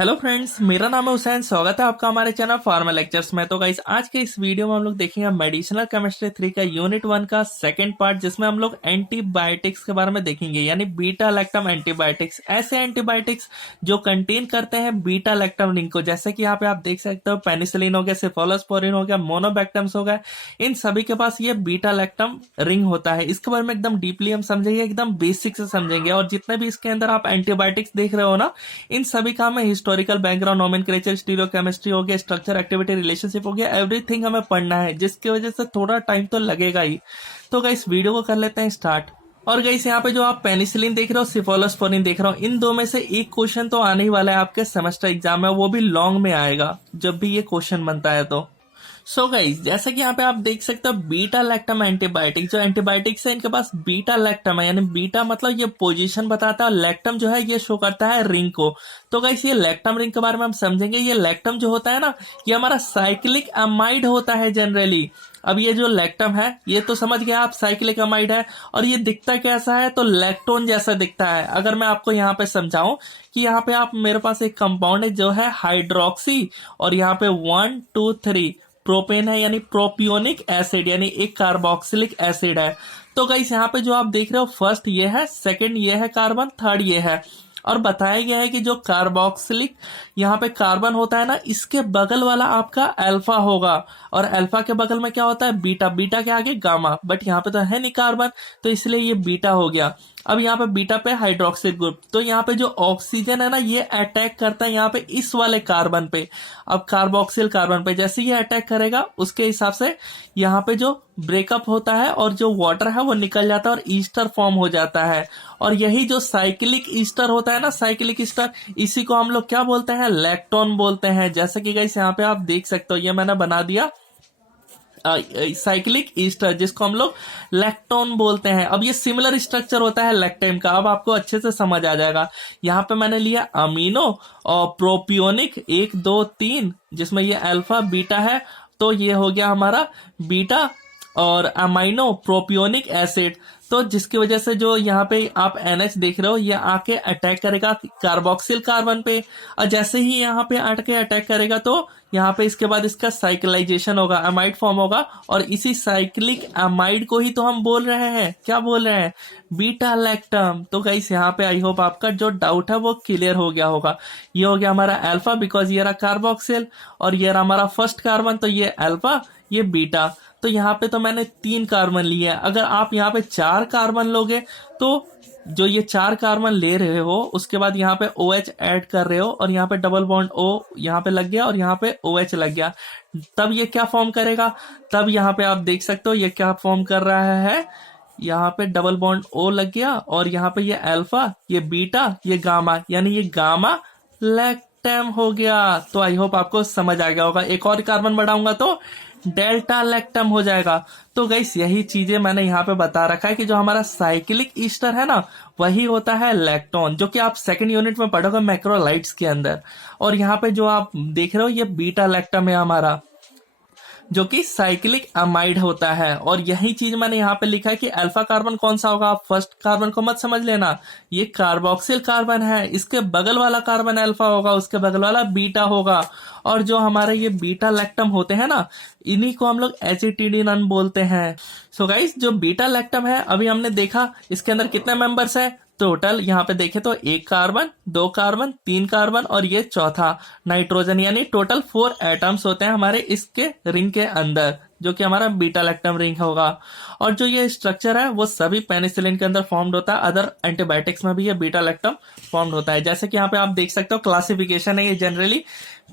Hello friends, मेरा नाम है हुसैन। स्वागत है आपका हमारे चैनल फार्मा लेक्चर्स में। तो गाइस, आज के इस वीडियो में हम लोग देखेंगे मेडिसिनल केमिस्ट्री 3 का यूनिट 1 का सेकंड पार्ट, जिसमें हम लोग एंटीबायोटिक्स के बारे में देखेंगे, यानी बीटा लैक्टम एंटीबायोटिक्स। ऐसे एंटीबायोटिक्स जो कंटेन करते हैं बीटा लैक्टम रिंग को, जैसे कि यहाँ पे आप देख सकते हो पेनिसिलिन हो गया, सेफालोस्पोरिन हो गया, मोनोबैक्टम्स हो गए, इन सभी के पास ये बीटा लैक्टम रिंग होता है। इसके बारे में एकदम डीपली हम समझेंगे, एकदम बेसिक से समझेंगे। और जितने भी इसके अंदर आप एंटीबायोटिक्स देख रहे हो ना, इन सभी का हमें हिस्टोरिकल बैकग्राउंड, नोमेनक्लेचर, स्टीरियोकेमिस्ट्री हो गया, स्ट्रक्चर, एक्टिविटी, रिलेशनशिप हो गया, एवरीथिंग हमें पढ़ना है, जिसकी वजह से थोड़ा टाइम तो लगेगा ही। तो गाइस, वीडियो को कर लेते हैं स्टार्ट। और गाइस, यहाँ पे जो आप पेनिसिलिन देख रहे हो, सेफालोस्पोरिन देख रहे हो, इन दो में से एक क्वेश्चन तो आने ही वाला है आपके सेमेस्टर एग्जाम में, वो भी लॉन्ग में आएगा जब भी ये क्वेश्चन बनता है। तो सो गाइस, जैसे कि यहाँ पे आप देख सकते हो बीटा लैक्टम एंटीबायोटिक, जो एंटीबायोटिक्स है इनके पास बीटा लैक्टम है, यानी बीटा मतलब ये पोजीशन बताता है, और लैक्टम जो है ये शो करता है रिंग को। तो गाइस, ये लैक्टम रिंग के बारे में हम समझेंगे। ये लैक्टम जो होता है ना, ये हमारा साइक्लिक अमाइड होता है जनरली। अब ये जो लैक्टम है, ये तो समझ गए आप, साइक्लिक अमाइड है, और ये दिखता कैसा है, तो लैक्टोन जैसा दिखता है। अगर मैं आपको यहाँ पे समझाऊं कि यहाँ पे आप, मेरे पास एक कंपाउंड है जो है हाइड्रोक्सी, और यहाँ पे 1 2 3 प्रोपेन है, यानी प्रोपियोनिक एसिड, यानी एक कार्बोक्सिलिक एसिड है। तो गाइस, यहाँ पे जो आप देख रहे हो, फर्स्ट ये है, सेकंड ये है कार्बन, थर्ड ये है। और बताया गया है कि जो कार्बोक्सिलिक यहाँ पे कार्बन होता है ना, इसके बगल वाला आपका अल्फा होगा, और अल्फा के बगल में क्या होता है, बीटा, बीटा के आगे गामा, बट यहाँ पे तो है नहीं कार्बन, तो इसलिए ये बीटा हो गया। अब यहाँ पे बीटा पे हाइड्रोक्सिल ग्रुप, तो यहाँ पे जो ऑक्सीजन है ना, ये अटैक करता है यहाँ पे इस वाले कार्बन पे। अब कार्बोक्सिल कार्बन पे जैसे ये अटैक करेगा, उसके हिसाब से यहाँ पे जो ब्रेकअप होता है, और जो वाटर है वो निकल जाता है, और ईस्टर फॉर्म हो जाता है। और यही जो साइक्लिक ईस्टर होता है ना, साइक्लिक ईस्टर, इसी को हम लोग क्या बोलते हैं, लैक्टोन बोलते हैं। जैसे कि गाइस, यहाँ पे आप देख सकते हो, ये मैंने बना दिया साइक्लिक ईस्टर, जिसको हम लोग लैक्टोन बोलते हैं। अब ये सिमिलर स्ट्रक्चर होता है लैक्टेम का, अब आपको अच्छे से समझ आ जाएगा। यहाँ पे मैंने लिया अमीनो और प्रोपियोनिक 1 2 3, जिसमें ये अल्फा बीटा है, तो ये हो गया हमारा बीटा, और अमाइनो प्रोपियोनिक एसिड, तो जिसकी वजह से जो यहाँ पे आप NH देख रहे हो, ये आके अटैक करेगा कार्बोक्सिल कार्बन पे, और जैसे ही यहाँ पे आके अटैक करेगा, तो यहाँ पे इसके बाद इसका साइक्लाइजेशन होगा, अमाइड फॉर्म होगा, और इसी साइक्लिक अमाइड को ही तो हम बोल रहे हैं, क्या बोल रहे हैं, बीटा लैक्टम। तो गाइस, यहाँ पे आई होप आपका जो डाउट है वो क्लियर हो गया होगा। ये हो गया हमारा अल्फा, बिकॉज ये रहा कार्बोक्सिल, और ये रहा हमारा फर्स्ट कार्बन, तो ये अल्फा, ये बीटा। तो यहाँ पे तो मैंने 3 कार्बन लिए हैं। अगर आप यहाँ पे 4 कार्बन लोगे, तो जो ये 4 कार्बन ले रहे हो, उसके बाद यहाँ पे OH ऐड कर रहे हो, और यहाँ पे डबल बॉन्ड O यहाँ पे लग गया, और यहाँ पे OH लग गया, तब ये क्या फॉर्म करेगा, तब यहाँ पे आप देख सकते हो ये क्या फॉर्म कर रहा है, यहाँ पे डबल बॉन्ड O लग गया, और यहाँ पे ये अल्फा, ये बीटा, ये गामा, यानी ये गामा लैक्टम हो गया। तो आई होप आपको समझ आ गया होगा। एक और कार्बन बढ़ाऊंगा तो डेल्टा लैक्टम हो जाएगा। तो गाइस, यही चीजें मैंने यहाँ पे बता रखा है कि जो हमारा साइक्लिक ईस्टर है ना, वही होता है लैक्टोन, जो कि आप सेकंड यूनिट में पढ़ोगे मैक्रोलाइट्स के अंदर। और यहाँ पे जो आप देख रहे हो, ये बीटा लैक्टम है हमारा, जो कि साइक्लिक अमाइड होता है। और यही चीज मैंने यहाँ पे लिखा है कि अल्फा कार्बन कौन सा होगा, आप फर्स्ट कार्बन को मत समझ लेना, ये कार्बोक्सिल कार्बन है, इसके बगल वाला कार्बन अल्फा होगा, उसके बगल वाला बीटा होगा। और जो हमारे ये बीटा लैक्टम होते हैं ना, इन्हीं को हम लोग एसिटिडिन बोलते हैं। सो गाइस, जो बीटा लैक्टम है, अभी हमने देखा इसके अंदर कितने मेंबर्स है, टोटल यहाँ पे देखे तो 1 कार्बन, 2 कार्बन, 3 कार्बन, और ये चौथा नाइट्रोजन, यानी टोटल 4 एटम्स होते हैं हमारे इसके रिंग के अंदर, जो कि हमारा बीटा लैक्टम रिंग होगा। और जो ये स्ट्रक्चर है वो सभी पेनिसिलिन के अंदर फॉर्म्ड होता है, अदर एंटीबायोटिक्स में भी ये बीटा लैक्टम फॉर्म्ड होता है। जैसे कि यहाँ पे आप देख सकते हो क्लासिफिकेशन है, ये जनरली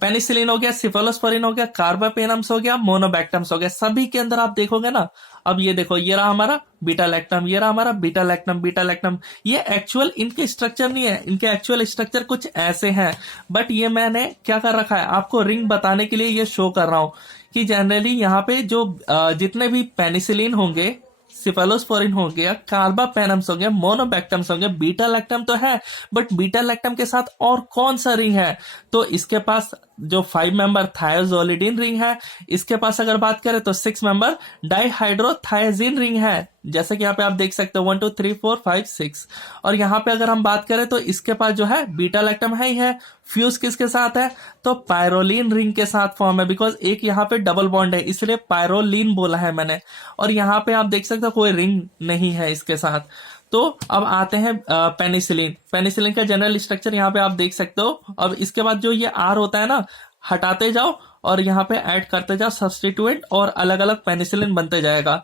पेनिसिलिन हो गया, सिफालोस्पोरिन हो गया, कार्बापेनम्स हो गया, मोनोबैक्टम्स हो गया, सभी के अंदर आप देखोगे ना। अब ये देखो, ये रहा हमारा बीटा लैक्टम, ये रहा हमारा बीटा लैक्टम, बीटा लैक्टम। ये एक्चुअल इनके स्ट्रक्चर नहीं है, इनके एक्चुअल स्ट्रक्चर कुछ ऐसे हैं, बट ये मैंने क्या कर रखा है, आपको रिंग बताने के लिए ये शो कर रहा हूं कि जनरली यहाँ पे जो जितने भी पेनिसिलिन होंगे, सिफालोस्पोरिन हो गया, कार्बापेनम्स हो गया, मोनोबैक्टम्स हो गया, बीटा लैक्टम तो है, बट बीटा लैक्टम के साथ और कौन सा रिंग है, तो इसके पास जो 5 मेंबर थायोजोलिडीन रिंग है, इसके पास अगर बात करें तो 6 मेंबर डाइहाइड्रोथायजीन रिंग है, जैसे कि यहाँ पे आप देख सकते हो 1 2 3 4 5 6। और यहाँ पे अगर हम बात करें तो इसके पास जो है बीटा लैक्टम है ही है। फ्यूज किसके साथ है, तो पायरोलिन रिंग के साथ फॉर्म है, बिकॉज एक यहाँ पे डबल बॉन्ड है इसलिए पायरोलिन बोला है मैंने। और यहाँ पे आप देख सकते हो कोई रिंग नहीं है इसके साथ। तो अब आते हैं पेनिसिलिन। पेनिसिलिन का जनरल स्ट्रक्चर यहाँ पे आप देख सकते हो। अब इसके बाद जो ये आर होता है ना, हटाते जाओ और यहाँ पे ऐड करते जाओ सब्स्टिट्यूएंट और अलग अलग पेनिसिलिन बनते जाएगा।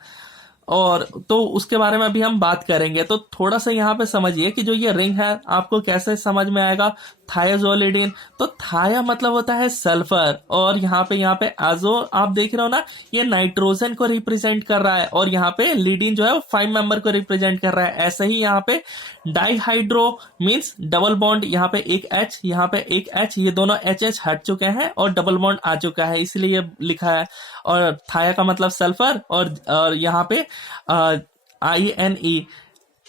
और तो उसके बारे में अभी हम बात करेंगे। तो थोड़ा सा यहाँ पे समझिए कि जो ये रिंग है आपको कैसे समझ में आएगा। थायोजोलिडीन, तो थाया मतलब होता है सल्फर, और यहाँ पे आजो आप देख रहे हो ना, ये नाइट्रोजन को रिप्रेजेंट कर रहा है, और यहाँ पे लीडिन जो है वो 5 मेंबर को रिप्रेजेंट कर रहा है। ऐसे ही यहाँ पे डाइहाइड्रो मीन्स डबल बॉन्ड, यहाँ पे एक एच, यहाँ पे एक एच, ये दोनों एच एच हट चुके हैं और डबल बॉन्ड आ चुका है, इसलिए ये लिखा है। और थाया का मतलब सल्फर, और यहाँ पे INE,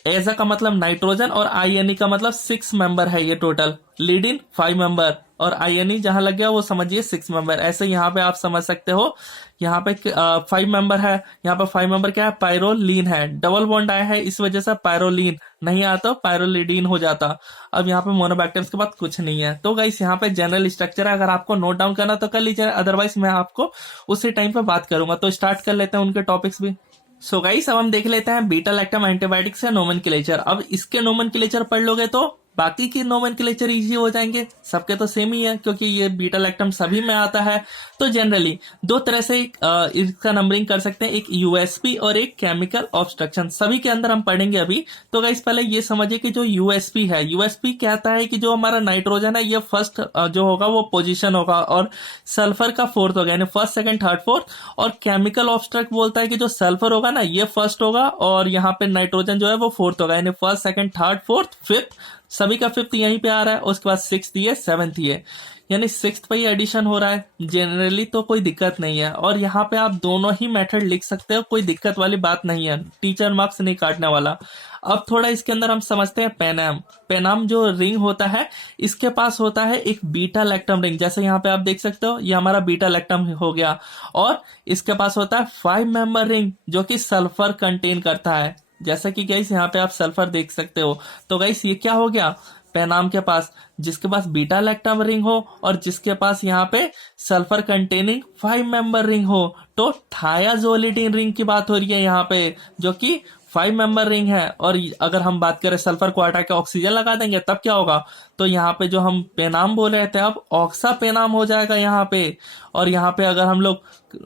एजा का मतलब नाइट्रोजन, और INE का मतलब 6 मेंबर है ये टोटल। लीडिन 5 मेंबर और INE जहां लग गया वो समझिए 6 मेंबर। ऐसे यहाँ पे आप समझ सकते हो, यहाँ पे 5 मेंबर है, यहाँ पे 5 मेंबर क्या है, पायरोलीन है। डबल बॉन्ड आया है इस वजह से पायरोलीन नहीं आता, पायरोलिडीन हो जाता। अब यहाँ पे मोनोबैक्टम्स के बाद कुछ नहीं है। तो गाइस यहाँ पे जनरल स्ट्रक्चर है, अगर आपको नोट डाउन करना तो कर लीजिए, अदरवाइज मैं आपको उसी टाइम पे बात करूंगा। तो स्टार्ट कर लेते हैं उनके टॉपिक्स भी। सो गाइस अब हम देख लेते हैं बीटा लैक्टम एंटीबायोटिक्स का नोमेनक्लेचर। अब इसके नोमेनक्लेचर पढ़ लोगे तो बाकी की नोमेनक्लेचर इजी हो जाएंगे, सबके तो सेम ही है क्योंकि ये बीटा लैक्टम सभी में आता है। तो जनरली दो तरह से इसका नंबरिंग कर सकते हैं, एक यूएसपी और एक केमिकल ऑब्स्ट्रक्शन, सभी के अंदर हम पढ़ेंगे अभी। तो गाइस पहले ये समझिए कि जो यूएसपी है, यूएसपी कहता है कि जो हमारा नाइट्रोजन है ये फर्स्ट जो होगा वो पोजिशन होगा, और सल्फर का फोर्थ होगा, यानी फर्स्ट सेकंड थर्ड फोर्थ। और केमिकल ऑब्स्ट्रक्ट बोलता है कि जो सल्फर होगा ना ये फर्स्ट होगा, और यहाँ पे नाइट्रोजन जो है वो फोर्थ होगा, यानी first second third fourth fifth, सभी का फिफ्थ यहीं पे आ रहा है। उसके बाद सिक्स्थ ये, सेवेंथ ये, यानी सिक्स्थ पे ही एडिशन हो रहा है। जनरली तो कोई दिक्कत नहीं है, और यहाँ पे आप दोनों ही मेथड लिख सकते हो, कोई दिक्कत वाली बात नहीं है, टीचर मार्क्स नहीं काटने वाला। अब थोड़ा इसके अंदर हम समझते हैं पेनाम। पेनाम जो रिंग होता है इसके पास होता है एक बीटा लैक्टम रिंग, जैसे यहाँ पे आप देख सकते हो ये हमारा बीटा लैक्टम हो गया। और इसके पास होता है 5 मेंबर रिंग जो कि सल्फर कंटेन करता है, जैसा कि गाइस यहाँ पे आप सल्फर देख सकते हो। तो गाइस ये क्या हो गया, पेनाम के पास, जिसके पास बीटा लैक्टम रिंग हो और जिसके पास यहाँ पे सल्फर कंटेनिंग 5 मेंबर रिंग हो। तो थायाजोलिडीन रिंग की बात हो रही है यहाँ पे, जो कि 5 मेंबर रिंग है। और अगर हम बात करें सल्फर को हटा के ऑक्सीजन लगा देंगे तब क्या होगा, तो यहाँ पे जो हम पेनाम बोल रहे थे अब ऑक्सा पेनाम हो जाएगा यहाँ पे। और यहाँ पे अगर हम लोग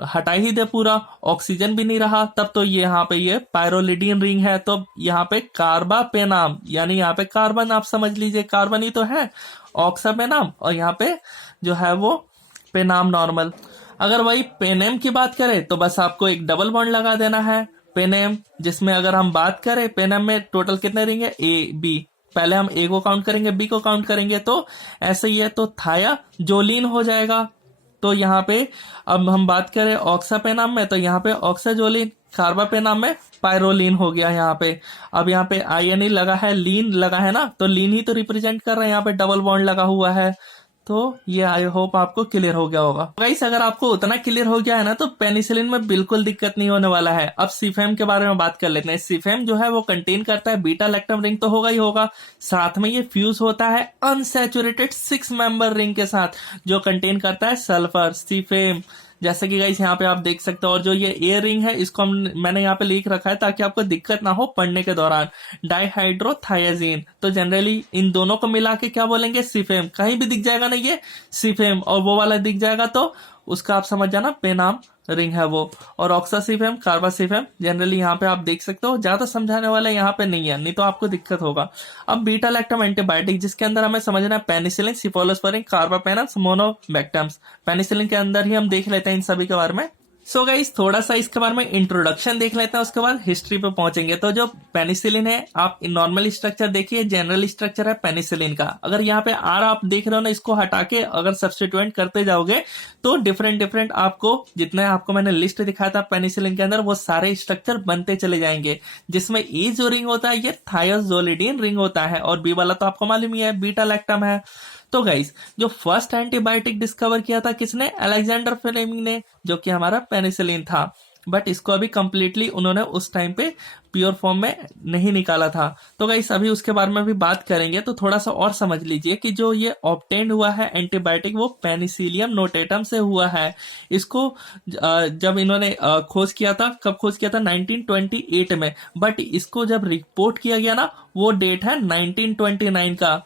हटा ही दे पूरा, ऑक्सीजन भी नहीं रहा, तब तो ये यहाँ पे ये पायरोलिडीन रिंग है। तो यहाँ पे कार्बा पेनाम, यानी यहाँ पे कार्बन आप समझ लीजिए, कार्बन ही तो है, ऑक्सा पेनाम, और यहाँ पे जो है वो पेनाम नॉर्मल। अगर वही पेनेम की बात करें तो बस आपको एक डबल बॉन्ड लगा देना है पेनेम, जिसमें अगर हम बात करें पेनेम में टोटल कितने रिंग है, ए बी, पहले हम ए को काउंट करेंगे बी को काउंट करेंगे, तो ऐसे ही है, तो थाया जोलिन हो जाएगा। तो यहाँ पे अब हम बात करें ऑक्सापेनाम में, तो यहाँ पे ऑक्साजोलिन, कार्बापेनाम में पायरोलिन हो गया यहाँ पे। अब यहाँ पे INE लगा है, लीन लगा है ना, तो लीन ही तो रिप्रेजेंट कर रहा है, यहाँ पे डबल बॉन्ड लगा हुआ है। तो ये आई होप आपको क्लियर हो गया होगा। गाइस अगर आपको उतना क्लियर हो गया है ना, तो पेनिसिलिन में बिल्कुल दिक्कत नहीं होने वाला है। अब सीफेम के बारे में बात कर लेते हैं। सीफेम जो है वो कंटेन करता है बीटा लैक्टम रिंग, तो होगा ही होगा, साथ में ये फ्यूज होता है अनसैचुरेटेड 6 मेंबर रिंग के साथ जो कंटेन करता है सल्फर, सीफेम, जैसे कि गाइस यहाँ पे आप देख सकते हो। और जो ये ए रिंग है इसको मैंने यहाँ पे लिख रखा है ताकि आपको दिक्कत ना हो पढ़ने के दौरान, डाइहाइड्रोथायजीन। तो जनरली इन दोनों को मिला के क्या बोलेंगे, सीफेम। कहीं भी दिख जाएगा ना ये सीफेम और वो वाला दिख जाएगा तो उसका आप समझ जाना पेनाम रिंग है वो। और ऑक्सासीफेम, कार्बासीफेम, जनरली यहाँ पे आप देख सकते हो, ज्यादा समझाने वाला यहाँ पे नहीं है, नहीं तो आपको दिक्कत होगा। अब बीटा लैक्टम एंटीबायोटिक, जिसके अंदर हमें समझना है पेनिसिलिन, सिफोलोस्पोरिन, कार्बापेनम्स, मोनोबैक्टम्स। पेनिसिलिन के अंदर ही हम देख लेते हैं इन सभी के बारे में। सो गाइस थोड़ा सा इसके बारे में इंट्रोडक्शन देख लेते हैं, उसके बाद हिस्ट्री पे पहुंचेंगे। तो जो पेनिसिलिन है, आप नॉर्मल स्ट्रक्चर देखिए, जनरल स्ट्रक्चर है पेनिसिलिन का। अगर यहाँ पे आर आप देख रहे हो ना, इसको हटा के अगर सब्स्टिट्यूएंट करते जाओगे तो डिफरेंट आपको, जितने आपको मैंने लिस्ट दिखाया था पेनिसिलिन के अंदर, वो सारे स्ट्रक्चर बनते चले जाएंगे। जिसमें ए जो रिंग होता है ये थायोजोलिडीन रिंग होता है, और बी वाला तो आपको मालूम ही है बीटा लैक्टम है। तो गाइस जो फर्स्ट एंटीबायोटिक डिस्कवर किया था किसने, अलेक्जेंडर फ्लेमिंग ने, जो कि हमारा पेनिसिलिन था। बट इसको अभी कंप्लीटली उन्होंने उस टाइम पे प्योर फॉर्म में नहीं निकाला था। तो गाइस अभी उसके बारे में भी बात करेंगे, तो थोड़ा सा और समझ लीजिए कि जो ये ऑब्टेन्ड हुआ है एंटीबायोटिक वो पेनिसिलियम नोटेटम से हुआ है। इसको जब इन्होंने खोज किया था, कब खोज किया था, 1928 में। बट इसको जब रिपोर्ट किया गया ना, वो डेट है 1929 का।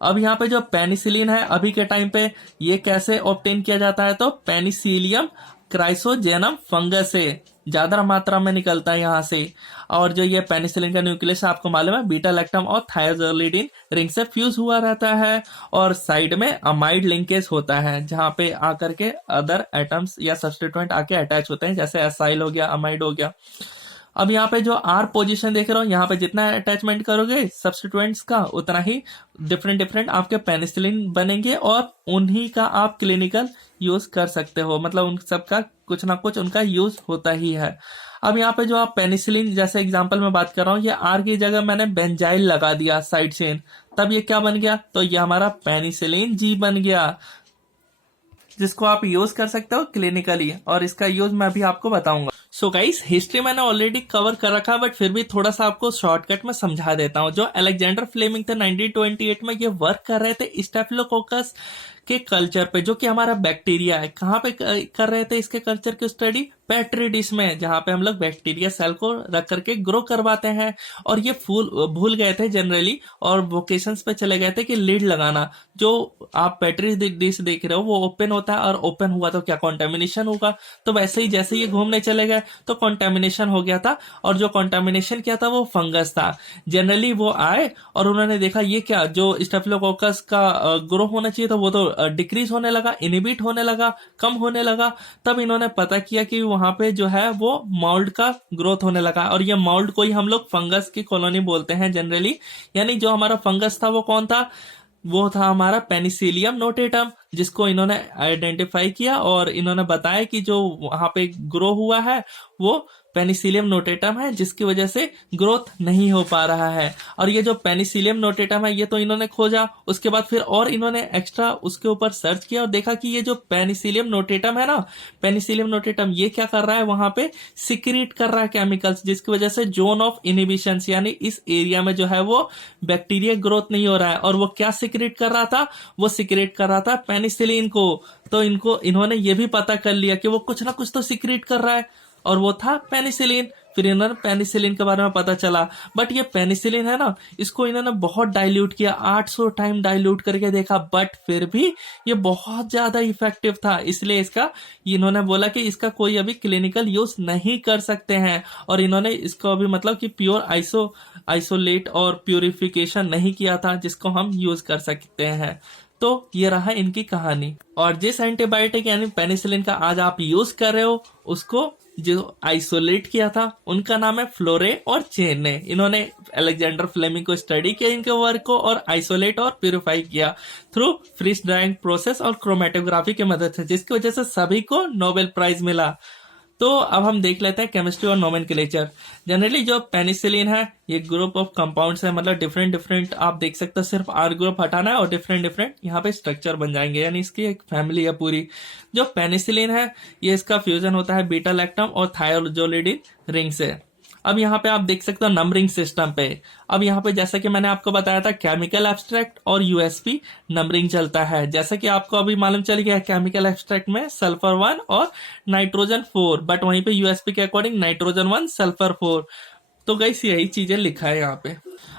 अब यहाँ पे जो पेनिसिलिन है अभी के टाइम पे ये कैसे ऑब्टेन किया जाता है, तो पेनिसिलियम क्राइसोजेनम फंगस से ज्यादा मात्रा में निकलता है यहाँ से। और जो ये पेनिसिलिन का न्यूक्लियस आपको मालूम है बीटा लैक्टम और थायोजोलिडिन रिंग से फ्यूज हुआ रहता है, और साइड में अमाइड लिंकेज होता है जहां पे आकर के अदर एटम्स या सब्स्टिट्यूएंट आके अटैच होते हैं, जैसे एसाइल हो गया, अमाइड हो गया। अब यहाँ पे जो आर पोजीशन देख रहे हो, यहाँ पे जितना अटैचमेंट करोगे सब्स्टिट्यूएंट्स का उतना ही डिफरेंट डिफरेंट आपके पेनिसिलिन बनेंगे, और उन्हीं का आप क्लिनिकल यूज कर सकते हो। मतलब उन सबका कुछ ना कुछ उनका यूज होता ही है। अब यहाँ पे जो आप पेनिसिलिन जैसे एग्जांपल में बात कर रहा हूँ, ये आर की जगह मैंने बेंजाइल लगा दिया साइड चेन, तब ये क्या बन गया, तो ये हमारा पेनिसिलिन जी बन गया, जिसको आप यूज कर सकते हो क्लिनिकली, और इसका यूज मैं अभी आपको बताऊंगा। सो गाइस हिस्ट्री मैंने ऑलरेडी कवर कर रखा, बट फिर भी थोड़ा सा आपको शॉर्टकट में समझा देता हूँ। जो अलेक्जेंडर फ्लेमिंग थे 1928 में, ये वर्क कर रहे थे स्टेफिलोकोकस के कल्चर पे, जो कि हमारा बैक्टीरिया है। कहाँ पे कर रहे थे इसके कल्चर की स्टडी, पेट्री डिश में, जहां पे हम लोग बैक्टीरिया सेल को रख करके ग्रो करवाते हैं। और ये भूल गए थे जनरली, और वोकेशंस पे चले गए थे कि लीड लगाना। जो आप पेट्री डिश देख रहे हो वो ओपन होता है, और ओपन हुआ तो क्या कॉन्टेमिनेशन होगा, तो वैसे ही जैसे ये घूमने चले गए तो कॉन्टेमिनेशन हो गया था, और जो कॉन्टेमिनेशन किया था वो फंगस था। जनरली वो आए और उन्होंने देखा ये क्या, जो स्टेफिलोकोकस का ग्रो होना चाहिए था वो तो डिक्रीज होने लगा, इनिबिट होने लगा, कम होने लगा। तब इन्होंने पता किया कि वहां पे जो है वो माउल्ड का ग्रोथ होने लगा, और ये माउल्ड को ही हम लोग फंगस की कॉलोनी बोलते हैं जनरली। यानी जो हमारा फंगस था वो कौन था, वो था हमारा पेनिसिलियम नोटेटम, जिसको इन्होंने आइडेंटिफाई किया, और इन्होंने बताया कि जो वहां पे ग्रो हुआ है वो पेनिसिलियम नोटेटम है, जिसकी वजह से ग्रोथ नहीं हो पा रहा है। और ये जो पेनिसिलियम नोटेटम है ये तो इन्होंने खोजा, उसके बाद फिर और इन्होंने एक्स्ट्रा उसके ऊपर सर्च किया और देखा कि ये जो पेनिसिलियम नोटेटम है ना, पेनिसिलियम नोटेटम ये क्या कर रहा है, वहां पे सिक्रीट कर रहा है केमिकल्स, जिसकी वजह से जोन ऑफ इनिबिशन, यानी इस एरिया में जो है वो बैक्टीरिया ग्रोथ नहीं हो रहा है। और वो क्या सिक्रीट कर रहा था, वो सिक्रीट कर रहा था पेनिसिलिन को। तो इन्होंने ये भी पता कर लिया कि वो कुछ ना कुछ तो सिक्रीट कर रहा है, और वो था पेनिसिलिन। फिर इन्होंने पेनिसिलिन के बारे में पता चला, बट ये पेनिसिलिन है ना, इसको इन्होंने बहुत डाइल्यूट किया, 800 टाइम डाइल्यूट करके देखा, बट फिर भी ये बहुत ज्यादा इफेक्टिव था। इसलिए इन्होंने बोला कि इसका कोई अभी क्लिनिकल यूज नहीं कर सकते हैं, और इन्होंने इसको अभी मतलब कि प्योर आइसोलेट और प्यूरिफिकेशन नहीं किया था, जिसको हम यूज कर सकते हैं। तो ये रहा इनकी कहानी। और जिस एंटीबायोटिक यानी पेनिसिलिन का आज आप यूज कर रहे हो, उसको जो आइसोलेट किया था उनका नाम है फ्लोरे और चेने। इन्होंने अलेक्जेंडर फ्लेमिंग को स्टडी किया इनके वर्क को, और आइसोलेट और प्यूरिफाई किया थ्रू फ्रीज ड्राइंग प्रोसेस और क्रोमेटोग्राफी की मदद से, जिसकी वजह से सभी को नोबेल प्राइज मिला। तो अब हम देख लेते हैं केमिस्ट्री और नोमेनक्लेचर। जनरली जो पेनिसिलिन है ये ग्रुप ऑफ कंपाउंड्स है, मतलब डिफरेंट आप देख सकते हो, सिर्फ आर ग्रुप हटाना है और डिफरेंट यहाँ पे स्ट्रक्चर बन जाएंगे, यानी इसकी एक फैमिली है पूरी। जो पेनिसिलिन है ये इसका फ्यूजन होता है बीटा लैक्टम और थायोजोलिडिन रिंग से। अब यहाँ पे आप देख सकते हो नंबरिंग सिस्टम पे। अब यहाँ पे जैसा कि मैंने आपको बताया था केमिकल एब्स्ट्रैक्ट और यूएसपी नंबरिंग चलता है। जैसा कि आपको अभी मालूम चल गया, केमिकल एब्स्ट्रैक्ट में सल्फर 1 और नाइट्रोजन 4, बट वहीं पे यूएसपी के अकॉर्डिंग नाइट्रोजन 1 सल्फर 4। तो गाइस यही चीजें लिखा है यहाँ पे।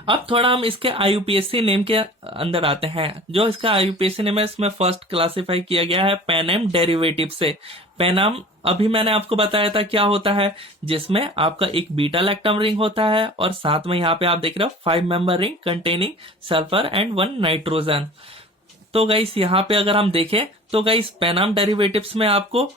अब थोड़ा हम इसके आईयूपीएसी नेम के अंदर आते हैं। जो इसका आईयूपीएसी नेम है इसमें फर्स्ट क्लासिफाई किया गया है पेनम डेरिवेटिव से। पेनम अभी मैंने आपको बताया था क्या होता है, जिसमें आपका एक बीटा लैक्टम रिंग होता है और साथ में यहाँ पे आप देख रहे हो 5 member ring containing sulphur and 1 nitrogen. तो गाइस यहाँ पे अगर हम देखें तो गाइस पेनम डेरिवेटिव्स में आपको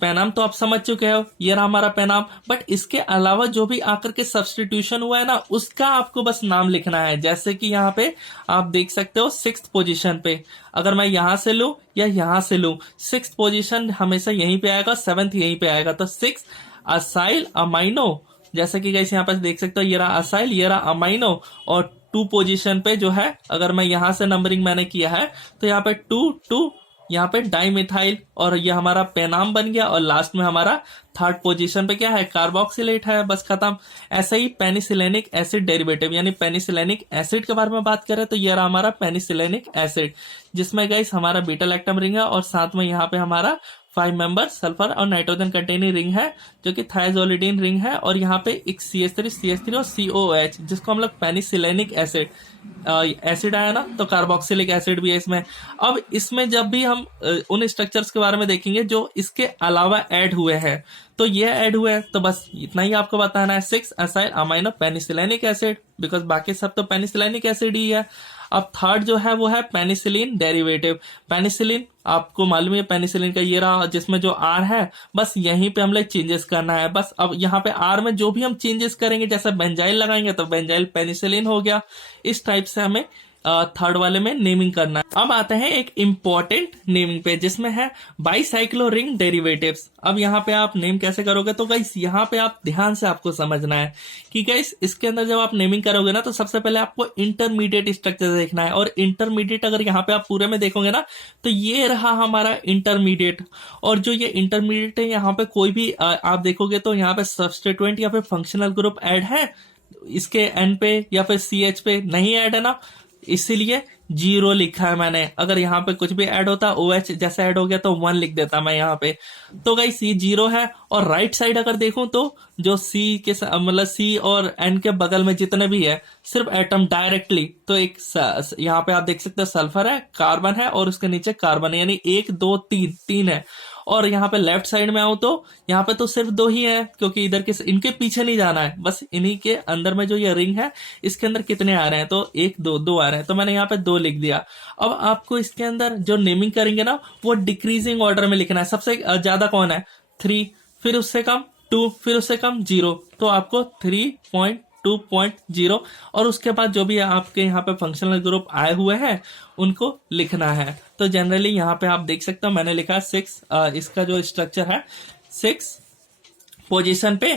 पेनाम तो आप समझ चुके हो, ये रहा हमारा पेनाम, बट इसके अलावा जो भी आकर के सब्स्टिट्यूशन हुआ है ना, उसका आपको बस नाम लिखना है। जैसे कि यहाँ पे आप देख सकते हो 6th पोजीशन पे, अगर मैं यहां से लूं या यहां से लूं, 6th पोजीशन हमेशा यहीं पे आएगा, 7th यहीं पे आएगा, तो 6 असाइल अमाइनो। जैसे कि गाइस यहाँ पर देख सकते हो ये रहा असाइल, ये रहा अमाइनो, और 2 पोजीशन पे जो है, अगर मैं यहां से नंबरिंग मैंने किया है तो यहाँ पे 2 2, यहाँ पे डाइमिथाइल, और ये हमारा पेनाम बन गया, और लास्ट में हमारा थर्ड पोजीशन पे क्या है, कार्बोक्सिलेट है। बस खत्म। ऐसे ही पेनिसिलेनिक एसिड डेरिवेटिव, यानी पेनिसिलेनिक एसिड के बारे में बात करें तो ये रहा हमारा पेनिसिलेनिक एसिड, जिसमें गाइस हमारा बीटा लैक्टम रिंग है, और साथ में यहाँ पे हमारा 5 मेंबर सल्फर और नाइट्रोजन कंटेनिंग रिंग है, जो कि थाइजोलिडीन रिंग है, और यहाँ पे एक CH3 और COH, जिसको हम लोग पेनिसिलेनिक एसिड एसिड आया ना, तो कार्बोक्सिलिक एसिड भी है इसमें। अब इसमें जब भी हम उन स्ट्रक्चर्स के बारे में देखेंगे जो इसके अलावा ऐड हुए हैं, तो ये ऐड हुए हैं, तो बस इतना ही आपको बताना है, 6 acyl amino penicillanic acid, because बाकी सब तो पेनिसिलेनिक एसिड ही है। अब थर्ड जो है वो है पेनिसिलिन डेरिवेटिव। पेनिसिलिन आपको मालूम है, पेनिसिलिन का ये रहा, जिसमें जो आर है, बस यहीं पे हम लोग चेंजेस करना है बस। अब यहाँ पे आर में जो भी हम चेंजेस करेंगे, जैसे बेंजाइल लगाएंगे तो बेंजाइल पेनिसिलिन हो गया। इस टाइप से हमें थर्ड वाले में नेमिंग करना है। अब आते हैं एक इंपॉर्टेंट नेमिंग पे, जिसमें है बाइसाइक्लो रिंग डेरिवेटिव्स। अब यहाँ पे आप नेम कैसे करोगे, तो गाइस यहाँ पे आप ध्यान से आपको समझना है कि गाइस इसके अंदर जब आप नेमिंग करोगे ना, तो सबसे पहले आपको इंटरमीडिएट स्ट्रक्चर देखना है, और इंटरमीडिएट अगर यहाँ पे आप पूरे में देखोगे ना, तो ये रहा हमारा इंटरमीडिएट। और जो ये इंटरमीडिएट है, यहाँ पे कोई भी आप देखोगे तो यहाँ पे सब्स्टिट्यूएंट या फिर फंक्शनल ग्रुप ऐड है इसके एन पे या फिर CH पे, नहीं ऐड है ना, इसीलिए 0 लिखा है मैंने। अगर यहाँ पे कुछ भी ऐड होता, OH जैसे ऐड हो गया तो 1 लिख देता मैं यहाँ पे। तो गाइस ये 0 है। और राइट साइड अगर देखूं तो जो C के मतलब C और N के बगल में जितने भी है, सिर्फ एटम डायरेक्टली, तो एक यहाँ पे आप देख सकते हो सल्फर है, कार्बन है, और उसके नीचे कार्बन है, यानी 1 2 3 है। और यहाँ पे लेफ्ट साइड में आऊं तो यहाँ पे तो सिर्फ 2 ही है, क्योंकि इधर के इनके पीछे नहीं जाना है, बस इन्हीं के अंदर में जो ये रिंग है, इसके अंदर कितने आ रहे हैं, तो 1 2 2 आ रहे हैं, तो मैंने यहाँ पे 2 लिख दिया। अब आपको इसके अंदर जो नेमिंग करेंगे ना, वो डिक्रीजिंग ऑर्डर में लिखना है। सबसे ज्यादा कौन है, 3, फिर उससे कम 2, फिर उससे कम 0, तो आपको 3.2.0, और उसके बाद जो भी आपके यहाँ पे फंक्शनल ग्रुप आए हुए हैं उनको लिखना है। तो जनरली यहाँ पे आप देख सकते हो मैंने लिखा 6, इसका जो स्ट्रक्चर है 6 पोजीशन पे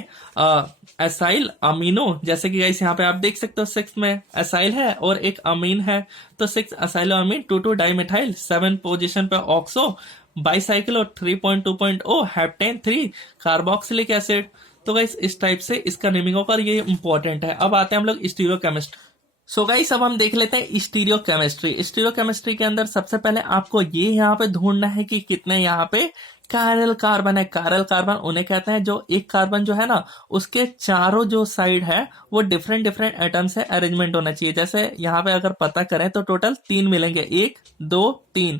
एसाइल अमीनो, जैसे कि गाइस यहाँ पे आप देख सकते हो 6 में एसाइल है और एक अमीन है, तो 6 एसाइलो अमीन, 2 डाइमिथाइल, 7 पोजीशन पे ऑक्सो बाइसाइकिल, और 3.2.0 हेप्टेन 3 कार्बोक्सिलिक एसिड। तो गाइस इस टाइप से इसका नेमिंग होगा, और ये इंपॉर्टेंट है। अब आते हैं हम लोग स्टीरियोकेमिस्ट्री। सो गाइस अब हम देख लेते हैं स्टीरियोकेमिस्ट्री। स्टीरियोकेमिस्ट्री के अंदर सबसे पहले आपको ये यहाँ पे ढूंढना है कि कितने यहाँ पे कायरल कार्बन है। कायरल कार्बन उन्हें कहते हैं जो एक कार्बन जो है ना, उसके चारों जो साइड है वो डिफरेंट डिफरेंट एटम से अरेंजमेंट होना चाहिए। जैसे यहाँ पे अगर पता करें तो टोटल 3 मिलेंगे, 1 2 3।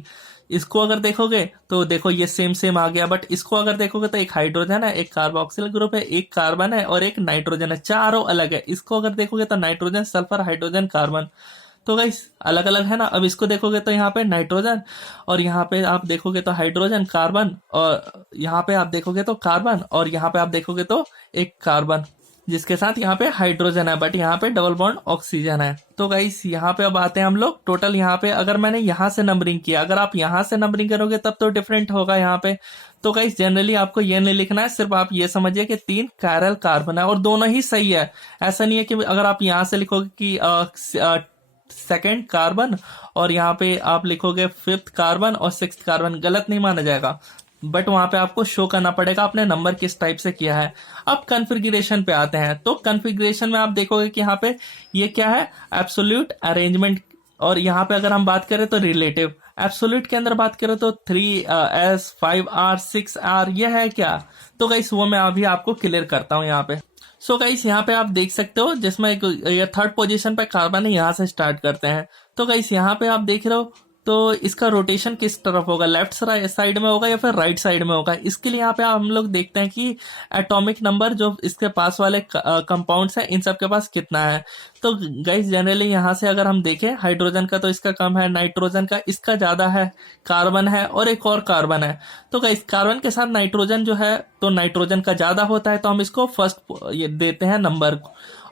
इसको अगर देखोगे तो देखो ये सेम सेम आ गया, बट इसको अगर देखोगे तो एक हाइड्रोजन है, एक कार्बोक्सिल ग्रुप है, एक कार्बन है और एक नाइट्रोजन है, चारों अलग है। इसको अगर देखोगे तो नाइट्रोजन सल्फर हाइड्रोजन कार्बन, तो गाइस अलग अलग है ना। अब इसको देखोगे तो यहाँ पे नाइट्रोजन, और यहाँ पे आप देखोगे तो हाइड्रोजन कार्बन, और यहाँ पे आप देखोगे तो कार्बन, और यहाँ पे आप देखोगे तो एक कार्बन जिसके साथ यहाँ पे हाइड्रोजन है, बट यहाँ पे डबल बॉन्ड ऑक्सीजन है। तो गाइस यहाँ पे अब आते हैं हम लोग टोटल। यहाँ पे अगर मैंने यहाँ से नंबरिंग किया, अगर आप यहाँ से नंबरिंग करोगे तब तो डिफरेंट होगा यहाँ पे। तो गाइस जनरली आपको ये नहीं लिखना है, सिर्फ आप ये समझिए कि 3 कायरल कार्बन है, और दोनों ही सही है। ऐसा नहीं है कि अगर आप यहाँ से लिखोगे कि सेकेंड कार्बन और यहाँ पे आप लिखोगे 5th कार्बन और 6th कार्बन, गलत नहीं माना जाएगा, बट वहां पे आपको शो करना पड़ेगा आपने नंबर किस टाइप से किया है। अब कॉन्फ़िगरेशन पे आते हैं, तो कॉन्फ़िगरेशन में आप देखोगे कि यहाँ पे ये क्या है, एब्सोल्यूट अरेंजमेंट, और यहाँ पे अगर हम बात करें तो रिलेटिव। एब्सोल्यूट के अंदर बात करें तो 3s 5r 6r ये है क्या, तो गाइस वो मैं अभी आपको क्लियर करता हूँ यहाँ पे। सो गाइस यहाँ पे आप देख सकते हो, जिसमें ये थर्ड पोजीशन पे कार्बन है, यहाँ से स्टार्ट करते हैं। तो गाइस यहाँ पे आप देख रहे हो, तो इसका रोटेशन किस तरफ होगा, लेफ्ट साइड में होगा या फिर राइट साइड में होगा। इसके लिए यहाँ पे हम लोग देखते हैं कि एटॉमिक नंबर जो इसके पास वाले कंपाउंड्स हैं इन सब के पास कितना है। तो गाइस जनरली यहाँ से अगर हम देखें, हाइड्रोजन का तो इसका कम है, नाइट्रोजन का इसका ज्यादा है, कार्बन है और एक और कार्बन है। तो गाइस कार्बन के साथ नाइट्रोजन जो है, तो नाइट्रोजन का ज्यादा होता है, तो हम इसको फर्स्ट ये देते हैं नंबर।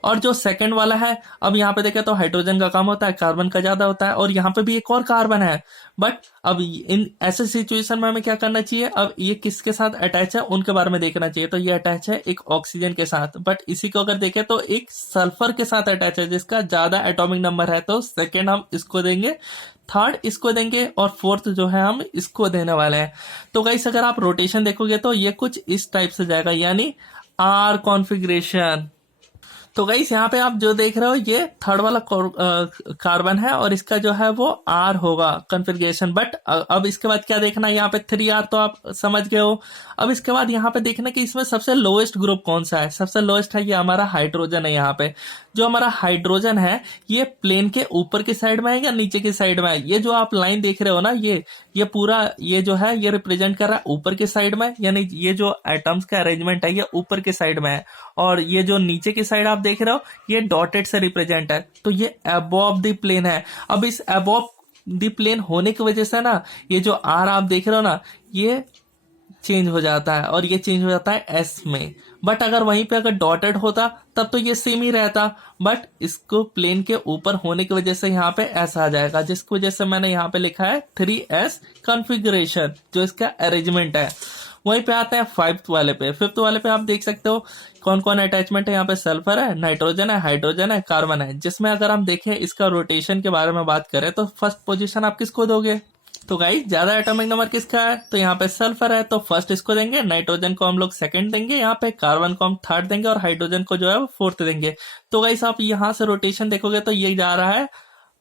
और जो सेकंड वाला है, अब यहाँ पे देखें तो हाइड्रोजन का कम होता है, कार्बन का ज्यादा होता है, और यहाँ पे भी एक और कार्बन है। बट अब इन ऐसे सिचुएशन में हमें क्या करना चाहिए, अब ये किसके साथ अटैच है उनके बारे में देखना चाहिए। तो ये अटैच है एक ऑक्सीजन के साथ, बट इसी को अगर देखें तो एक सल्फर के साथ अटैच है जिसका ज्यादा एटॉमिक नंबर है। तो सेकेंड हम इसको देंगे, थर्ड इसको देंगे, और फोर्थ जो है हम इसको देने वाले हैं। तो गाइस अगर आप रोटेशन देखोगे तो ये कुछ इस टाइप से जाएगा, यानी आर कॉन्फ़िगरेशन। तो गाइस यहाँ पे आप जो देख रहे हो ये थर्ड वाला कार्बन है, और इसका जो है वो आर होगा कॉन्फ़िगरेशन। बट अब इसके बाद क्या देखना है, यहाँ पे 3R तो आप समझ गए हो। अब इसके बाद यहाँ पे देखना कि इसमें सबसे लोएस्ट ग्रुप कौन सा है। सबसे लोएस्ट है ये हमारा हाइड्रोजन है। यहाँ पे जो हमारा हाइड्रोजन है ये प्लेन के ऊपर की साइड में है या नीचे की साइड में है। ये जो आप लाइन देख रहे हो ना, ये पूरा ये जो है ये रिप्रेजेंट कर रहा है ऊपर की साइड में, यानी ये जो एटम्स का अरेंजमेंट है ये ऊपर की साइड में है। और ये जो नीचे की साइड आप देख रहे हो ये डॉटेड से रिप्रेजेंट है, तो ये अबोव द प्लेन है। अब इस अबोव द प्लेन होने की वजह से ना ये जो आर आप देख रहे हो ना ये चेंज हो जाता है, और ये चेंज हो जाता है एस में। बट अगर वहीं पे अगर डॉटेड होता तब तो ये सेम ही रहता, बट इसको प्लेन के ऊपर होने की वजह से यहाँ पे एस आ जाएगा, जिसकी वजह से मैंने यहाँ पे लिखा है 3S कॉन्फ़िगरेशन जो इसका अरेंजमेंट है। वहीं पे आते हैं फिफ्थ वाले पे। फिफ्थ वाले पे आप देख सकते हो कौन कौन अटैचमेंट है। यहाँ पे सल्फर है, नाइट्रोजन है, हाइड्रोजन है, कार्बन है, जिसमें अगर हम देखें इसका रोटेशन के बारे में बात करें तो फर्स्ट पोजीशन आप किसको दोगे। तो गाइस ज्यादा एटॉमिक नंबर किसका है, तो यहाँ पे सल्फर है तो फर्स्ट इसको देंगे, नाइट्रोजन को हम लोग सेकंड देंगे, यहाँ पे कार्बन को हम थर्ड देंगे, और हाइड्रोजन को जो है वो फोर्थ देंगे। तो गाइस आप यहाँ से रोटेशन देखोगे तो ये जा रहा है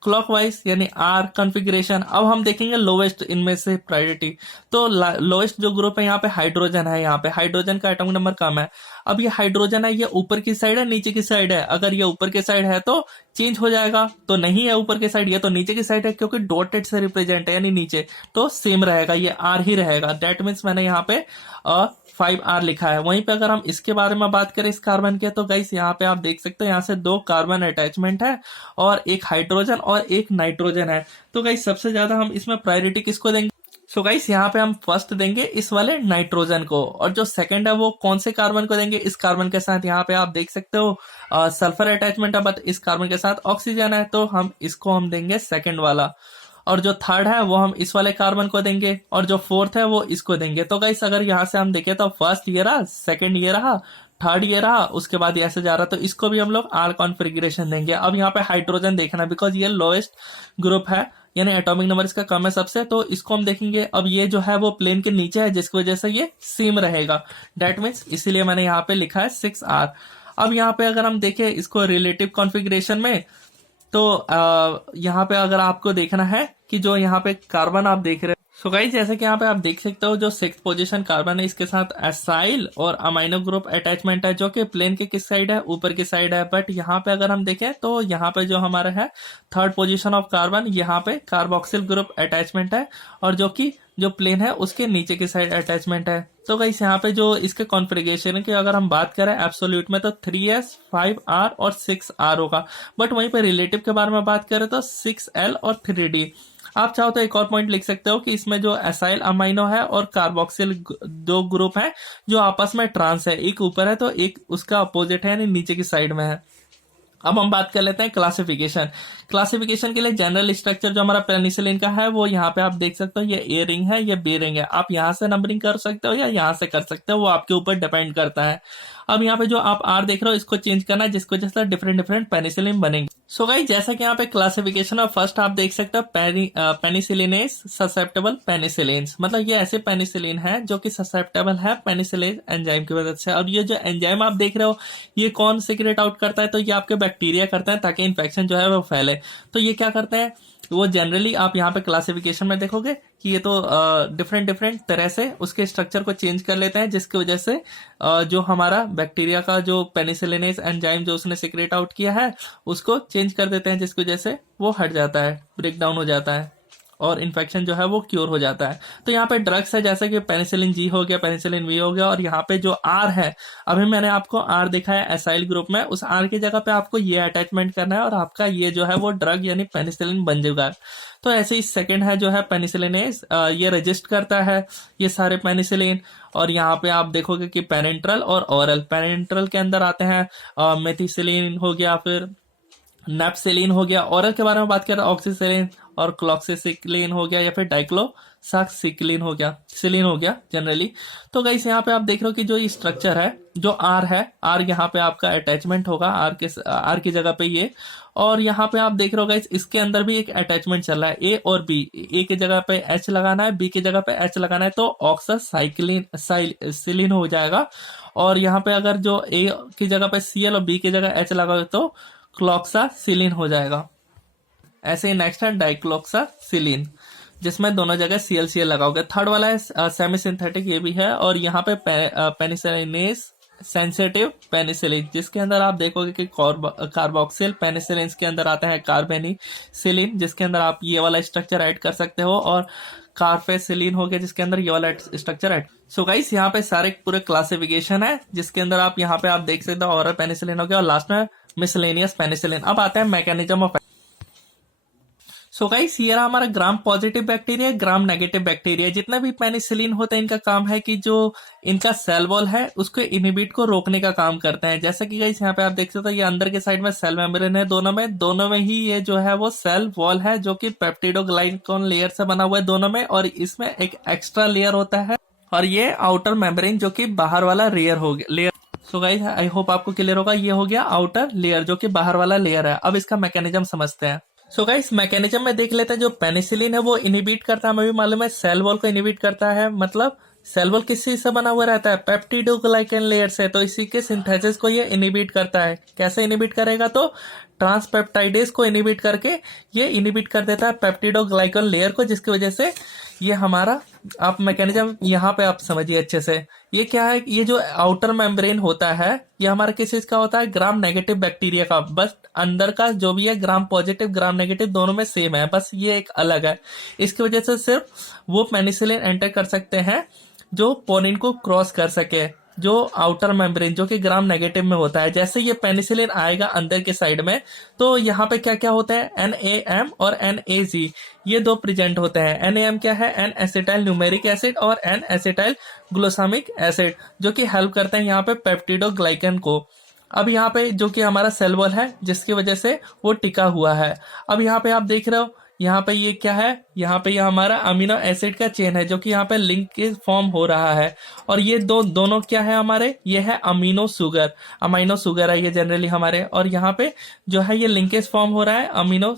क्लॉकवाइज, यानी आर कॉन्फ़िगरेशन। अब हम देखेंगे लोवेस्ट इनमें से प्रायोरिटी। तो लोवेस्ट जो ग्रुप है यहाँ पे हाइड्रोजन है। यहाँ पे हाइड्रोजन का एटॉमिक नंबर कम है। अब ये हाइड्रोजन है ये ऊपर की साइड है नीचे की साइड है। अगर ये ऊपर की साइड है तो चेंज हो जाएगा, तो नहीं है ऊपर की साइड, ये तो नीचे की साइड है क्योंकि डॉटेड से रिप्रेजेंट है यानी नीचे, तो सेम रहेगा, ये आर ही रहेगा। दैट मीन्स मैंने यहाँ पे 5R लिखा है। वहीं पे अगर हम इसके बारे में बात करें इस कार्बन के, तो गाइस यहाँ पे आप देख सकते हो यहाँ से 2 कार्बन अटैचमेंट है और एक हाइड्रोजन और एक नाइट्रोजन है। तो गाइस सबसे ज्यादा हम इसमें प्रायोरिटी किसको देंगे। सो गाइस यहाँ पे हम फर्स्ट देंगे इस वाले नाइट्रोजन को, और जो सेकंड है वो कौन से कार्बन को देंगे, इस कार्बन के साथ यहाँ पे आप देख सकते हो सल्फर अटैचमेंट है, बट इस कार्बन के साथ ऑक्सीजन है, तो हम इसको हम देंगे सेकंड वाला। और जो थर्ड है वो हम इस वाले कार्बन को देंगे, और जो फोर्थ है वो इसको देंगे। तो गाइस अगर यहाँ से हम देखें तो फर्स्ट ये रहा, सेकंड ये रहा, थर्ड ये रहा, उसके बाद ये ऐसे जा रहा, तो इसको भी हम लोग आर कॉन्फ़िगरेशन देंगे। अब यहाँ पे हाइड्रोजन देखना, बिकॉज ये लोएस्ट ग्रुप है यानी एटॉमिक नंबर इसका कम है सबसे, तो इसको हम देखेंगे। अब ये जो है वो प्लेन के नीचे है जिसकी वजह से ये सेम रहेगा, डेट मीन्स इसीलिए मैंने यहाँ पे लिखा है 6R। अब यहाँ पे अगर हम देखें इसको रिलेटिव कॉन्फ़िगरेशन में, तो यहाँ पे अगर आपको देखना है कि जो यहाँ पे कार्बन आप देख रहे हो, सो गाइस जैसे कि यहाँ पे आप देख सकते हो जो 6th पोजीशन कार्बन है इसके साथ एसाइल और अमाइनो ग्रुप अटैचमेंट है, जो कि प्लेन के किस साइड है, ऊपर की साइड है। बट यहाँ पे अगर हम देखें तो यहाँ पे जो हमारा है थर्ड पोजीशन ऑफ कार्बन, यहाँ पे कार्बोक्सिल ग्रुप अटैचमेंट है, और जो कि जो प्लेन है उसके नीचे की साइड अटैचमेंट है। तो गाइस यहाँ पे जो इसके कॉन्फ़िगरेशन की अगर हम बात करें एब्सोल्यूट में, तो 3S 5R और 6R होगा। बट वहीं पे रिलेटिव के बारे में बात करें तो 6L और 3D। आप चाहो तो एक और पॉइंट लिख सकते हो कि इसमें जो एसाइल अमाइनो है और कार्बोक्सिल दो ग्रुप है जो आपस में ट्रांस है, एक ऊपर है तो एक उसका अपोजिट है यानी नीचे की साइड में है। अब हम बात कर लेते हैं क्लासिफिकेशन। क्लासिफिकेशन के लिए जनरल स्ट्रक्चर जो हमारा पेनिसिलिन का है वो यहाँ पे आप देख सकते हो, ये ए रिंग है, ये बी रिंग है। आप यहाँ से नंबरिंग कर सकते हो या यहाँ से कर सकते हो, वो आपके ऊपर डिपेंड करता है। अब यहाँ पे जो आप आर देख रहे हो इसको चेंज करना है, जिसकी वजह से डिफरेंट डिफरेंट पेनिसिलिन बनेंगे। सो गाइस जैसा कि यहाँ पे क्लासिफिकेशन है, फर्स्ट आप देख सकते हो पेनिसिलिनेज ससेप्टेबल पेनिसिलिन्स, मतलब ये ऐसे पेनिसिलिन है जो कि ससेप्टेबल है पेनिसिलिन एंजाइम की वजह से। और ये जो एंजाइम आप देख रहे हो ये कौन सीक्रेट आउट करता है, तो ये आपके बैक्टीरिया करते हैं ताकि इन्फेक्शन जो है वो फैले। तो ये क्या करते हैं, वो जनरली आप यहाँ पे क्लासिफिकेशन में देखोगे कि ये तो डिफरेंट डिफरेंट तरह से उसके स्ट्रक्चर को चेंज कर लेते हैं, जिसकी वजह से जो हमारा बैक्टीरिया का जो पेनिसिलिनेज एंजाइम जो उसने सीक्रेट आउट किया है उसको चेंज कर देते हैं, जिसकी वजह से वो हट जाता है, ब्रेक डाउन हो जाता है। और इन्फेक्शन जो है वो क्योर हो जाता है। तो यहाँ पे ड्रग्स है जैसे कि पेनिसिलिन जी हो गया, पेनिसिलिन वी हो गया, और यहाँ पे जो आर है, अभी मैंने आपको आर दिखाया एसाइल ग्रुप में, उस आर की जगह पे आपको ये अटैचमेंट करना है और आपका ये जो है वो ड्रग यानी पेनिसिलिन बन जाएगा। तो ऐसे ही सेकंड है जो है पेनिसिलिनेज, ये रजिस्ट करता है ये सारे पेनिसिलिन। और यहाँ पे आप देखोगे कि पेरेंट्रल और ओरल, पेरेंट्रल के अंदर आते हैं मेथिसिलिन हो गया, फिर नेपसिलिन हो गया। ओरल के बारे में बात करें ऑक्सीसिलिन और क्लॉक्सीसिक्लिन हो गया, या फिर डाइक्लोसाक्सिक्लिन हो गया, सिलिन हो गया जनरली। तो गाइस यहाँ पे आप देख रहे हो कि जो ये स्ट्रक्चर है, जो आर है, आर यहाँ पे आपका अटैचमेंट होगा, आर की जगह पे ये। और यहाँ पे आप देख रहे हो गाइस इसके अंदर भी एक अटैचमेंट चल रहा है, ए और बी, ए की जगह पे एच लगाना है, बी की जगह पे एच लगाना है, तो ऑक्सासाइक्लिन सिलिन हो जाएगा। और यहाँ पे अगर जो ए की जगह पे सीएल और बी की जगह एच लगाओगे तो क्लॉक्सासिलिन हो जाएगा। ऐसे ही नेक्स्ट है डाइक्लोक्सासिलिन, जिसमें दोनों जगह सीएल लगाओगे। थर्ड वाला है सेमी सिंथेटिक, ये भी है। और यहाँ पे पेनिसिलिनेस सेंसिटिव पेनिसिलिन, जिसके अंदर आप देखोगे कि कार्बोक्सिल पेनिसिलिन के अंदर आते हैं कार्बेनिसिलिन, जिसके अंदर आप ये वाला स्ट्रक्चर ऐड कर सकते हो, और कार्फेसिलिन हो गया जिसके अंदर ये वाला स्ट्रक्चर है। सो गाइस यहाँ पे सारे पूरे क्लासिफिकेशन है, जिसके अंदर आप यहाँ पे आप देख सकते हो ओरल पेनिसिलिन हो गया, और लास्ट में मिसलेनियस पेनिसिलिन। अब आते हैं मैकेनिज्म ऑफ। सो गाइस ये रहा हमारा gram positive bacteria, gram negative bacteria. जितना भी पेनिसिलिन होता है इनका काम है कि जो इनका सेल वॉल है उसको इनहिबिट को रोकने का काम करते हैं। जैसा कि गाइस यहाँ पे आप देख सकते हो, ये अंदर के साइड में सेल मेम्ब्रेन है, दोनों में ही ये जो है वो सेल वॉल है, जो कि पेप्टिडोग्लाइकन लेयर से बना हुआ है दोनों में, और इसमें एक एक्स्ट्रा लेयर होता है, और ये आउटर मेम्ब्रेन जो कि बाहर वाला लेयर हो गया layer. So guys I hope आपको क्लियर होगा, ये हो गया आउटर लेयर जो कि बाहर वाला लेयर है। अब इसका मैकेनिज्म समझते हैं। सो गाइस मैकेनिज्म में देख लेते हैं। जो पेनिसिलिन है वो इनहिबिट करता है, हमें भी मालूम है, सेल वॉल को इनहिबिट करता है। मतलब सेल वॉल किस चीज से बना हुआ रहता है? पेप्टिडोग्लाइकन लेयर से। तो इसी के सिंथेसिस को ये इनहिबिट करता है। कैसे इनहिबिट करेगा? तो ट्रांसपेप्टाइडेज को इनहिबिट करके ये इनहिबिट कर देता है पेप्टिडोग्लाइकन लेयर को, जिसकी वजह से ये हमारा, आप मैकेनिज्म यहाँ पे आप समझिए अच्छे से। ये क्या है? ये जो आउटर मेम्ब्रेन होता है ये हमारा किस चीज का होता है? ग्राम नेगेटिव बैक्टीरिया का। बस अंदर का जो भी है ग्राम पॉजिटिव ग्राम नेगेटिव दोनों में सेम है, बस ये एक अलग है। इसकी वजह से सिर्फ वो पेनिसिलिन एंटर कर सकते हैं जो पोनिन को क्रॉस कर सके, जो आउटर मेम्ब्रेन जो कि ग्राम नेगेटिव में होता है। जैसे ये पेनिसिलिन आएगा अंदर के साइड में, तो यहाँ पे क्या क्या होता है? NAM और NAG, ये दो प्रेजेंट होते हैं। NAM क्या है? N एसिटाइल न्यूमेरिक एसिड, और N एसिटाइल ग्लूसामिक एसिड, जो कि हेल्प करते हैं यहाँ पे पेप्टिडोग्लाइकन को। अब यहाँ पे जो कि हमारा सेल वॉल है जिसकी वजह से वो टिका हुआ है। अब यहाँ पे आप देख रहे हो, यहाँ पे ये क्या है? यहाँ पे ये हमारा अमीनो एसिड का चेन है, जो कि यहाँ पे लिंक के फॉर्म हो रहा है। और ये दोनों क्या है हमारे? ये है अमीनो शुगर है ये जनरली हमारे। और यहाँ पे जो है ये लिंकेज फॉर्म हो रहा है अमीनो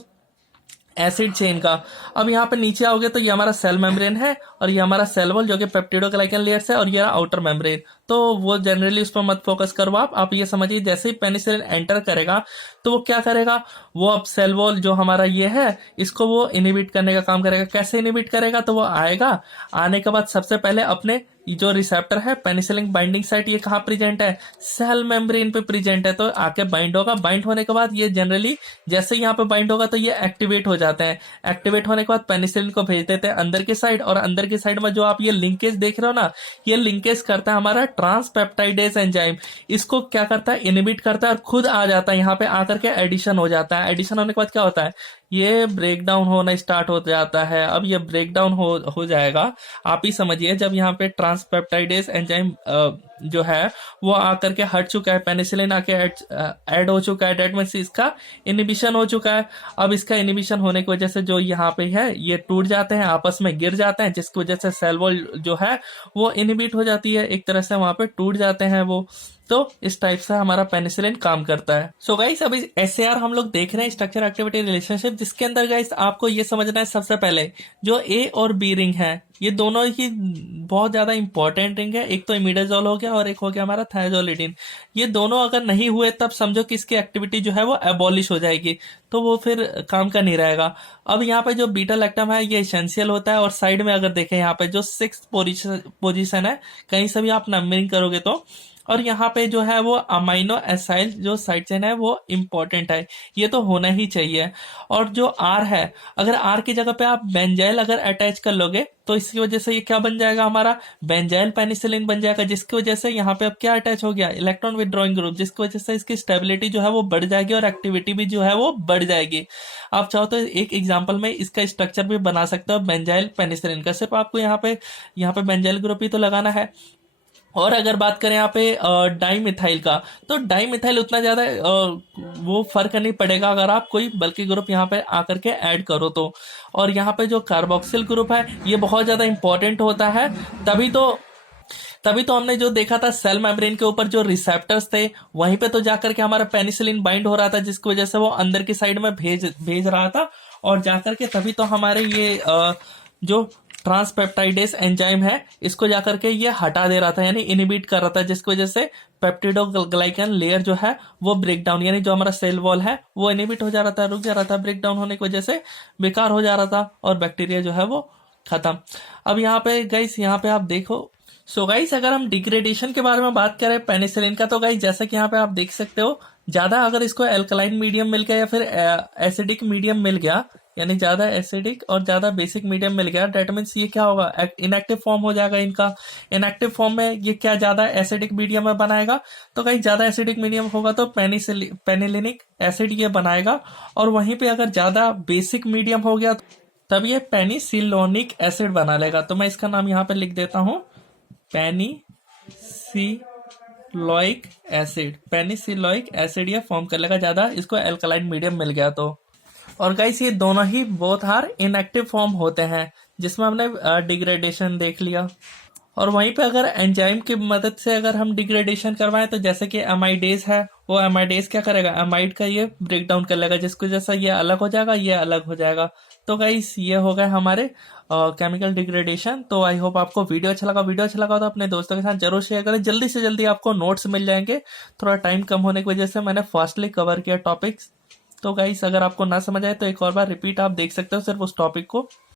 एसिड चेन का। अब यहाँ पे नीचे आओगे तो ये हमारा सेल मेम्ब्रेन है, और ये हमारा सेल वॉल जो कि पेप्टिडोग्लाइकन लेयर है, और ये आउटर मेम्ब्रेन। तो वो जनरली उस पर मत फोकस करो आप ये समझिए, जैसे ही पेनिसिलिन एंटर करेगा तो वो क्या करेगा? वो अब सेल वॉल जो हमारा ये है इसको वो इनहिबिट करने का काम करेगा। कैसे इनहिबिट करेगा? तो वो आएगा, आने के बाद सबसे पहले अपने जो रिसेप्टर है पेनिसिलिन बाइंडिंग साइट, ये कहाँ प्रेजेंट है? सेल मेम्ब्रेन पे प्रेजेंट है। तो आके बाइंड होगा, बाइंड होने के बाद ये जनरली जैसे यहाँ पे बाइंड होगा तो ये एक्टिवेट हो जाते हैं। एक्टिवेट होने के बाद पेनिसिलिन को भेज देते हैं अंदर की साइड, और अंदर की साइड में जो आप ये लिंकेज देख रहे हो ना, ये लिंकेज करता है हमारा ट्रांसपेप्टाइडेज एंजाइम। इसको क्या करता है? इनहिबिट करता है, और खुद आ जाता है यहाँ पे, आकर के एडिशन हो जाता है। एडिशन होने के बाद क्या होता है? ये ब्रेक डाउन होना स्टार्ट हो जाता है। अब ये ब्रेक डाउन हो जाएगा, आप ही समझिए, जब यहाँ पे ट्रांसपेप्टाइडेज एंजाइम जो है वो आकर के हट चुका है, पेनिसिलिन आके ऐड हो चुका है, डेट मींस इसका इनहिबिशन हो चुका है। अब इसका इनहिबिशन होने की वजह से जो यहाँ पे है ये टूट जाते हैं, आपस में गिर जाते हैं, जिसकी वजह से सेल वॉल जो है वो इनहिबिट हो जाती है, एक तरह से वहां पे टूट जाते हैं वो। तो इस टाइप से हमारा पेनिसिलिन काम करता है। सो गाइस अभी SAR हम लोग देख रहे हैं, स्ट्रक्चर एक्टिविटी रिलेशनशिप, जिसके अंदर गाइस आपको ये समझना है सबसे पहले जो A और B रिंग है ये दोनों ही बहुत ज्यादा इंपॉर्टेंट रिंग है। एक तो इमिडाजोल हो गया और एक हो गया हमारा थायजोलिडिन। ये दोनों अगर नहीं हुए तब समझो कि इसकी एक्टिविटी जो है वो एबॉलिश हो जाएगी, तो वो फिर काम का नहीं रहेगा। अब यहाँ पे जो बीटा लैक्टम है ये एसेंशियल होता है। और साइड में अगर देखें यहाँ पे जो 6th पोजीशन है, कहीं से भी आप नंबरिंग करोगे तो और यहाँ पे जो है वो अमाइनो एसाइल जो साइड चेन है वो इम्पोर्टेंट है, ये तो होना ही चाहिए। और जो आर है, अगर आर की जगह पे आप बेंजाइल अगर अटैच कर लोगे तो इसकी वजह से ये क्या बन जाएगा, हमारा बेंजाइल पेनिसिलिन बन जाएगा, जिसकी वजह से यहाँ पे अब क्या अटैच हो गया, इलेक्ट्रॉन विदड्रॉइंग ग्रुप, जिसकी वजह से इसकी स्टेबिलिटी जो है वो बढ़ जाएगी और एक्टिविटी भी जो है वो बढ़ जाएगी। आप चाहो तो एक एग्जांपल में इसका स्ट्रक्चर भी बना सकते हो बेंजाइल पेनिसिलिन का, सिर्फ आपको यहाँ पे बेंजाइल ग्रुप ही तो लगाना है। और अगर बात करें यहाँ पे डाई मिथाइल का, तो डाई मिथाइल उतना ज्यादा वो फर्क नहीं पड़ेगा अगर आप कोई बल्कि ग्रुप यहाँ पे आकर के ऐड करो तो। और यहाँ पे जो कार्बोक्सिल ग्रुप है ये बहुत ज्यादा इंपॉर्टेंट होता है, तभी तो हमने जो देखा था सेल मेम्ब्रेन के ऊपर जो रिसेप्टर्स थे वहीं पे तो जाकर के हमारा पेनिसिलिन बाइंड हो रहा था, जिसकी वजह से वो अंदर की साइड में भेज रहा था, और जाकर के तभी तो हमारे ये जो ट्रांसपेप्टाइडेस एंजाइम है इसको जाकर के ये हटा दे रहा था, यानी इनिबिट कर रहा था, जिसकी वजह से पेप्टिडोग्लाइकन लेयर जो है वो ब्रेक डाउन, यानी जो हमारा सेल वॉल है वो इनिबिट हो जा रहा था, रुक जा रहा था, ब्रेक डाउन होने की वजह से बेकार हो जा रहा था और बैक्टीरिया जो है वो खत्म। अब यहाँ पे गाइस, यहाँ पे आप देखो, सो गाइस अगर हम डिग्रेडेशन के बारे में बात करें पेनिसिलिन का, तो गाइस जैसा कि यहाँ पे आप देख सकते हो, ज्यादा अगर इसको एल्कलाइन मीडियम मिल गया या फिर एसिडिक मीडियम मिल गया, यानी ज्यादा एसिडिक और ज्यादा बेसिक मीडियम मिल गया, डेट मीन्स ये क्या होगा, इनएक्टिव फॉर्म हो जाएगा इनका। इनएक्टिव फॉर्म में ये क्या ज्यादा एसिडिक मीडियम में बनाएगा, तो कहीं ज्यादा एसिडिक मीडियम होगा तो पेनिलिनिक एसिड ये बनाएगा, और वहीं पे अगर ज्यादा बेसिक मीडियम हो गया तब ये पेनिसिलोनिक एसिड बना लेगा। तो मैं इसका नाम यहाँ पे लिख देता हूँ, पेनिसिलोइक एसिड ये फॉर्म कर लेगा ज्यादा इसको एल्कलाइन मीडियम मिल गया तो। और गाइस ये दोनों ही बोथ आर इनएक्टिव फॉर्म होते हैं, जिसमें हमने डिग्रेडेशन देख लिया। और वहीं पे अगर एंजाइम की मदद से अगर हम डिग्रेडेशन करवाएं, तो जैसे कि एमाइडेज है, वो एमाइडेज क्या करेगा, एमाइड का ये ब्रेक डाउन कर लेगा, जिसको जैसा ये अलग हो जाएगा, ये अलग हो जाएगा। तो गाइस ये हो गए हमारे केमिकल डिग्रेडेशन। तो आई होप आपको वीडियो अच्छा लगा तो अपने दोस्तों के साथ जरूर शेयर करें, जल्दी से जल्दी आपको नोट्स मिल जाएंगे, थोड़ा टाइम कम होने की वजह से मैंने फास्टली कवर किया टॉपिक्स। तो गाइस अगर आपको ना समझ आए तो एक और बार रिपीट आप देख सकते हो सिर्फ उस टॉपिक को।